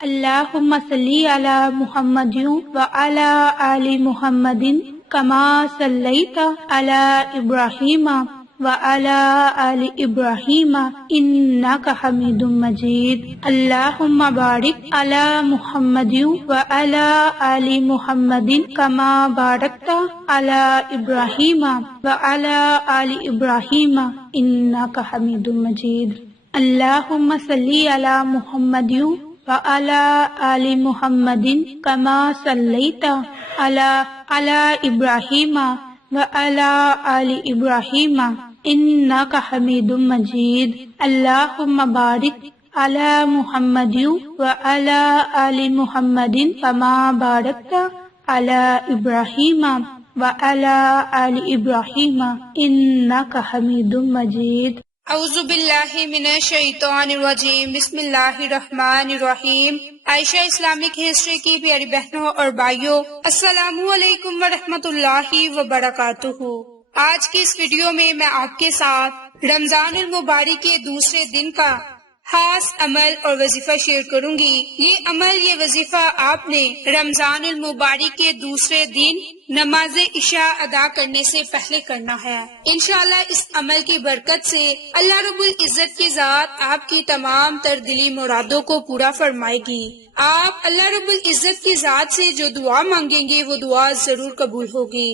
اللہم صلی علی محمد وعلی آل محمد کما صلیت علی ابراہیم وعلی آل ابراہیم انک حمید مجید۔ اللہم بارک علی محمد وعلی آل محمد کما بارکت علی ابراہیم وعلی آل ابراہیم انک حمید مجید۔ اللہم صلی علی محمد وعلی آل محمد کما صلیت علی ابراہیم وعلی آل ابراہیم انک حمید مجید۔ اللہم بارک علی محمد وعلی آل محمد کما بارکت علی ابراہیم وعلی آل ابراہیم انک حمید مجید۔ اعوذ باللہ من الشیطان الرجیم، بسم اللہ الرحمن الرحیم۔ عائشہ اسلامک ہسٹری کی پیاری بہنوں اور بھائیوں، السلام علیکم ورحمۃ اللہ وبرکاتہ۔ آج کی اس ویڈیو میں آپ کے ساتھ رمضان المبارک کے دوسرے دن کا خاص عمل اور وظیفہ شیئر کروں گی۔ یہ وظیفہ آپ نے رمضان المبارک کے دوسرے دن نماز عشاء ادا کرنے سے پہلے کرنا ہے۔ انشاءاللہ اس عمل کی برکت سے اللہ رب العزت کی ذات آپ کی تمام تر دلی مرادوں کو پورا فرمائے گی۔ آپ اللہ رب العزت کی ذات سے جو دعا مانگیں گے وہ دعا ضرور قبول ہوگی۔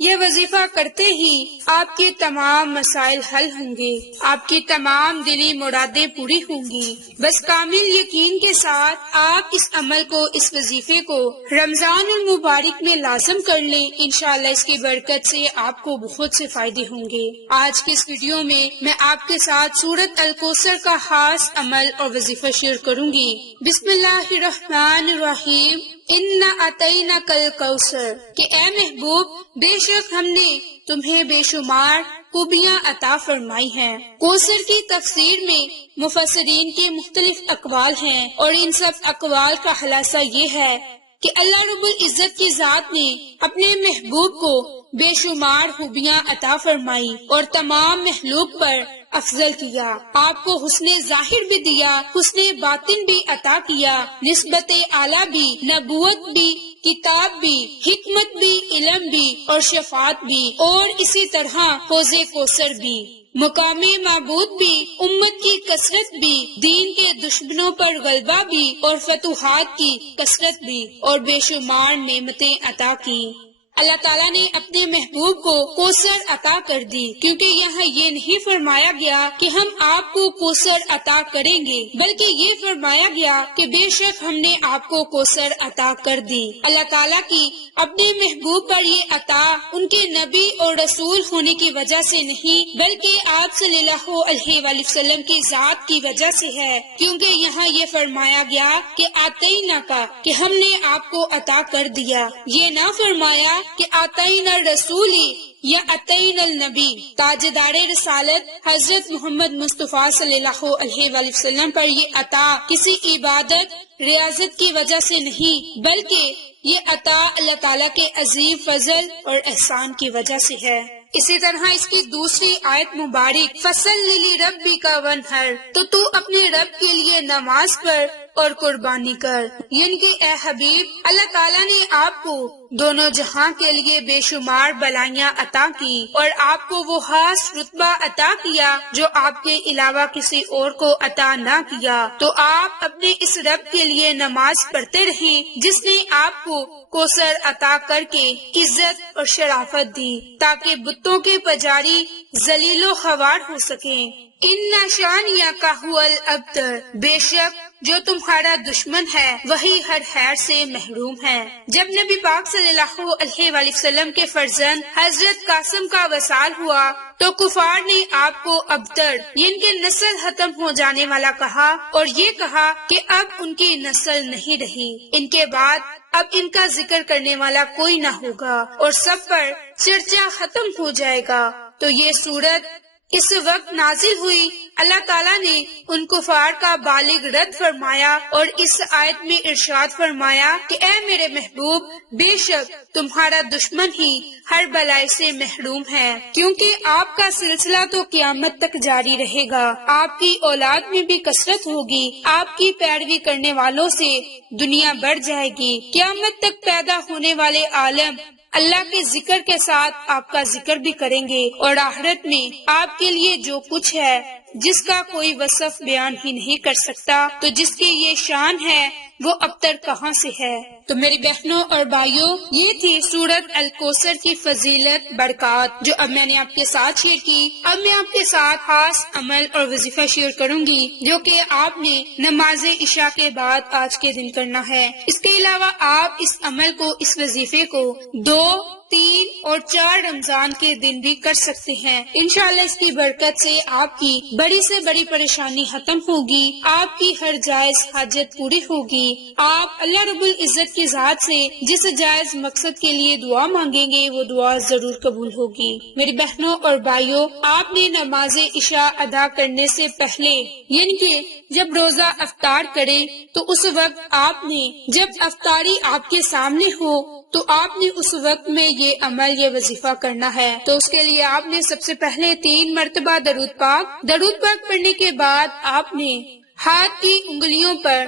یہ وظیفہ کرتے ہی آپ کے تمام مسائل حل ہوں گے، آپ کی تمام دلی مرادیں پوری ہوں گی۔ بس کامل یقین کے ساتھ آپ اس عمل کو، اس وظیفے کو رمضان المبارک میں لازم کر لیں، انشاءاللہ اس کی برکت سے آپ کو بہت سے فائدے ہوں گے۔ آج کی اس ویڈیو میں آپ کے ساتھ سورۃ الکوثر کا خاص عمل اور وظیفہ شیئر کروں گی۔ بسم اللہ الرحمن الرحیم۔ اِنَّا أَعْطَيْنَاكَ الْكَوْثَرَ، کہ اے محبوب بے شک ہم نے تمہیں بے شمار خوبیاں عطا فرمائی ہیں۔ کوثر کی تفسیر میں مفسرین کے مختلف اقوال ہیں، اور ان سب اقوال کا خلاصہ یہ ہے کہ اللہ رب العزت کی ذات نے اپنے محبوب کو بے شمار خوبیاں عطا فرمائی اور تمام مخلوق پر افضل کیا۔ آپ کو حسن ظاہر بھی دیا، حسن باطن بھی عطا کیا، نسبت اعلیٰ بھی، نبوت بھی، کتاب بھی، حکمت بھی، علم بھی اور شفاعت بھی، اور اسی طرح حوض کوثر بھی، مقام معبود بھی، امت کی کثرت بھی، دین کے دشمنوں پر غلبہ بھی اور فتوحات کی کثرت بھی، اور بے شمار نعمتیں عطا کی۔ اللہ تعالیٰ نے اپنے محبوب کو کوثر عطا کر دی، کیونکہ یہاں یہ نہیں فرمایا گیا کہ ہم آپ کو کوثر عطا کریں گے، بلکہ یہ فرمایا گیا کہ بے شک ہم نے آپ کو کوثر عطا کر دی۔ اللہ تعالیٰ کی اپنے محبوب پر یہ عطا ان کے نبی اور رسول ہونے کی وجہ سے نہیں، بلکہ آپ صلی اللہ علیہ وآلہ وسلم کی ذات کی وجہ سے ہے، کیونکہ یہاں یہ فرمایا گیا کہ آتینا کا، کہ ہم نے آپ کو عطا کر دیا۔ یہ نہ فرمایا کہ آتین الرسولی یا آتین النبی۔ تاجدار رسالت حضرت محمد مصطفیٰ صلی اللہ علیہ وآلہ وسلم پر یہ عطا کسی عبادت ریاضت کی وجہ سے نہیں، بلکہ یہ عطا اللہ تعالیٰ کے عظیم فضل اور احسان کی وجہ سے ہے۔ اسی طرح اس کی دوسری آیت مبارک فَصَلِّ لِرَبِّكَ وَانْحَرْ، تو اپنے رب کے لیے نماز پڑھ اور قربانی کر، یعنی کہ اے حبیب اللہ تعالیٰ نے آپ کو دونوں جہاں کے لیے بے شمار بلائیاں عطا کی، اور آپ کو وہ خاص رتبہ عطا کیا جو آپ کے علاوہ کسی اور کو عطا نہ کیا۔ تو آپ اپنے اس رب کے لیے نماز پڑھتے رہیں جس نے آپ کو کوثر عطا کر کے عزت اور شرافت دی، تاکہ بتوں کے پجاری ذلیل و خوار ہو سکیں۔ اِنَّ شَانِئَکَ هُوَ الْأَبْتَرُ، بے شک جو تمہارا دشمن ہے وہی ہر خیر سے محروم ہے۔ جب نبی پاک صلی اللہ علیہ وآلہ وسلم کے فرزند حضرت قاسم کا وصال ہوا تو کفار نے آپ کو ابتر، یعنی کہ نسل ختم ہو جانے والا کہا، اور یہ کہا کہ اب ان کی نسل نہیں رہی، ان کے بعد اب ان کا ذکر کرنے والا کوئی نہ ہوگا اور سب پر چرچا ختم ہو جائے گا۔ تو یہ سورت اس وقت نازل ہوئی، اللہ تعالیٰ نے ان کفار کا بالغ رد فرمایا اور اس آیت میں ارشاد فرمایا کہ اے میرے محبوب، بے شک تمہارا دشمن ہی ہر بلائی سے محروم ہے، کیونکہ آپ کا سلسلہ تو قیامت تک جاری رہے گا، آپ کی اولاد میں بھی کثرت ہوگی، آپ کی پیروی کرنے والوں سے دنیا بڑھ جائے گی، قیامت تک پیدا ہونے والے عالم اللہ کے ذکر کے ساتھ آپ کا ذکر بھی کریں گے، اور آخرت میں آپ کے لیے جو کچھ ہے جس کا کوئی وصف بیان ہی نہیں کر سکتا، تو جس کی یہ شان ہے وہ ابتر کہاں سے ہے۔ تو میری بہنوں اور بھائیوں، یہ تھی سورۃ الکوثر کی فضیلت، برکات، جو اب میں نے آپ کے ساتھ شیئر کی۔ اب میں آپ کے ساتھ خاص عمل اور وظیفہ شیئر کروں گی جو کہ آپ نے نماز عشاء کے بعد آج کے دن کرنا ہے۔ اس کے علاوہ آپ اس عمل کو، اس وظیفے کو 2، 3 اور 4 رمضان کے دن بھی کر سکتے ہیں۔ انشاءاللہ اس کی برکت سے آپ کی بڑی سے بڑی پریشانی ختم ہوگی، آپ کی ہر جائز حاجت پوری ہوگی، آپ اللہ رب العزت کی ذات سے جس جائز مقصد کے لیے دعا مانگیں گے وہ دعا ضرور قبول ہوگی۔ میری بہنوں اور بھائیوں، آپ نے نماز عشاء ادا کرنے سے پہلے، یعنی کہ جب روزہ افطار کرے تو اس وقت آپ نے، جب افطاری آپ کے سامنے ہو تو آپ نے اس وقت میں یہ عمل، یہ وظیفہ کرنا ہے۔ تو اس کے لیے آپ نے سب سے پہلے 3 مرتبہ درود پاک پڑھنے کے بعد آپ نے ہاتھ کی انگلیوں پر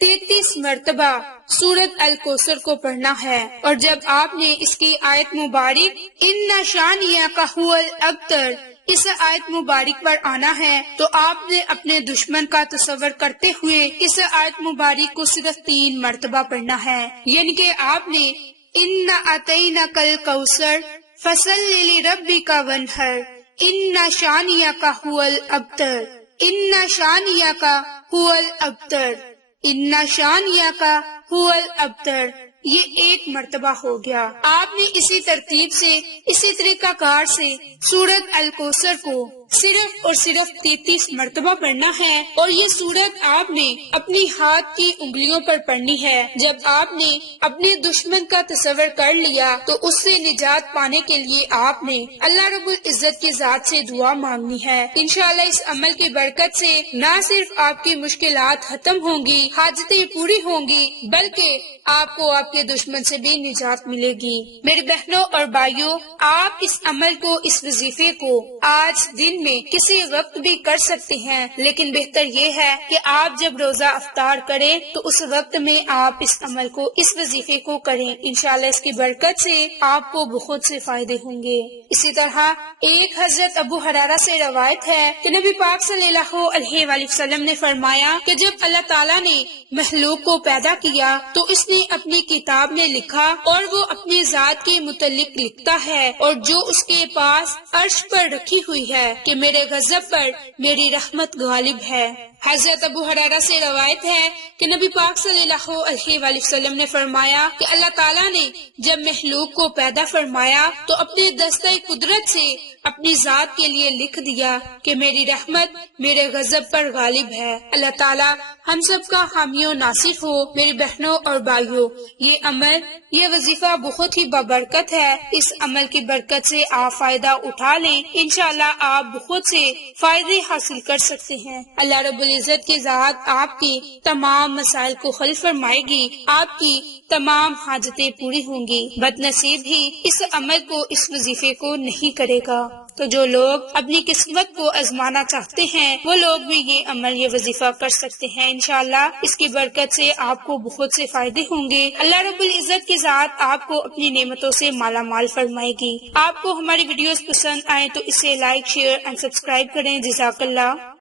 33 مرتبہ سورۃ الکوثر کو پڑھنا ہے، اور جب آپ نے اس کی آیت مبارک ان شانیک هو الابتر، اس آیت مبارک پر آنا ہے، تو آپ نے اپنے دشمن کا تصور کرتے ہوئے اس آیت مبارک کو صرف 3 مرتبہ پڑھنا ہے، یعنی کہ آپ نے ان اعطیناک الکوثر فصلی لربک وانحر ان شانیک هو الابتر، ان شانیک هو الابتر، ان شانیک هو الابتر، یہ 1 مرتبہ ہو گیا۔ آپ نے اسی ترتیب سے، اسی طریقہ کار سے سورۃ الکوثر کو صرف اور صرف 33 مرتبہ پڑھنا ہے، اور یہ سورت آپ نے اپنی ہاتھ کی انگلیوں پر پڑھنی ہے۔ جب آپ نے اپنے دشمن کا تصور کر لیا تو اس سے نجات پانے کے لیے آپ نے اللہ رب العزت کی ذات سے دعا مانگنی ہے۔ انشاءاللہ اس عمل کی برکت سے نہ صرف آپ کی مشکلات ختم ہوں گی، حاجتیں پوری ہوں گی، بلکہ آپ کو آپ کے دشمن سے بھی نجات ملے گی۔ میری بہنوں اور بھائیوں، آپ اس عمل کو، اس وظیفے کو آج دن میں کسی وقت بھی کر سکتے ہیں، لیکن بہتر یہ ہے کہ آپ جب روزہ افطار کریں تو اس وقت میں آپ اس عمل کو، اس وظیفے کو کریں۔ انشاءاللہ اس کی برکت سے آپ کو بہت سے فائدے ہوں گے۔ اسی طرح ایک حضرت ابو ہریرہ سے روایت ہے کہ نبی پاک صلی اللہ علیہ وآلہ وسلم نے فرمایا کہ جب اللہ تعالیٰ نے مخلوق کو پیدا کیا تو اس نے اپنی کتاب میں لکھا، اور وہ اپنی ذات کے متعلق لکھتا ہے اور جو اس کے پاس عرش پر رکھی ہوئی ہے کہ میرے غضب پر میری رحمت غالب ہے۔ حضرت ابو ہریرہ سے روایت ہے کہ نبی پاک صلی اللہ علیہ وآلہ وسلم نے فرمایا کہ اللہ تعالیٰ نے جب مخلوق کو پیدا فرمایا تو اپنے دستہ قدرت سے اپنی ذات کے لیے لکھ دیا کہ میری رحمت میرے غضب پر غالب ہے۔ اللہ تعالیٰ ہم سب کا حامی و ناصر ہو۔ میری بہنوں اور بھائیوں، یہ عمل، یہ وظیفہ بہت ہی بابرکت ہے۔ اس عمل کی برکت سے آپ فائدہ اٹھا لیں، انشاءاللہ آپ بہت سے فائدے حاصل کر سکتے ہیں۔ اللہ رب العزت کی ذات آپ کی تمام مسائل کو حل فرمائے گی، آپ کی تمام حاجتیں پوری ہوں گی۔ بد نصیب ہی اس عمل کو، اس وظیفے کو نہیں کرے گا۔ تو جو لوگ اپنی قسمت کو آزمانا چاہتے ہیں وہ لوگ بھی یہ عمل، یہ وظیفہ کر سکتے ہیں۔ انشاءاللہ اس کی برکت سے آپ کو بہت سے فائدے ہوں گے۔ اللہ رب العزت کی ذات آپ کو اپنی نعمتوں سے مالا مال فرمائے گی۔ آپ کو ہماری ویڈیوز پسند آئیں تو اسے لائک، شیئر اینڈ سبسکرائب کریں۔ جزاک اللہ۔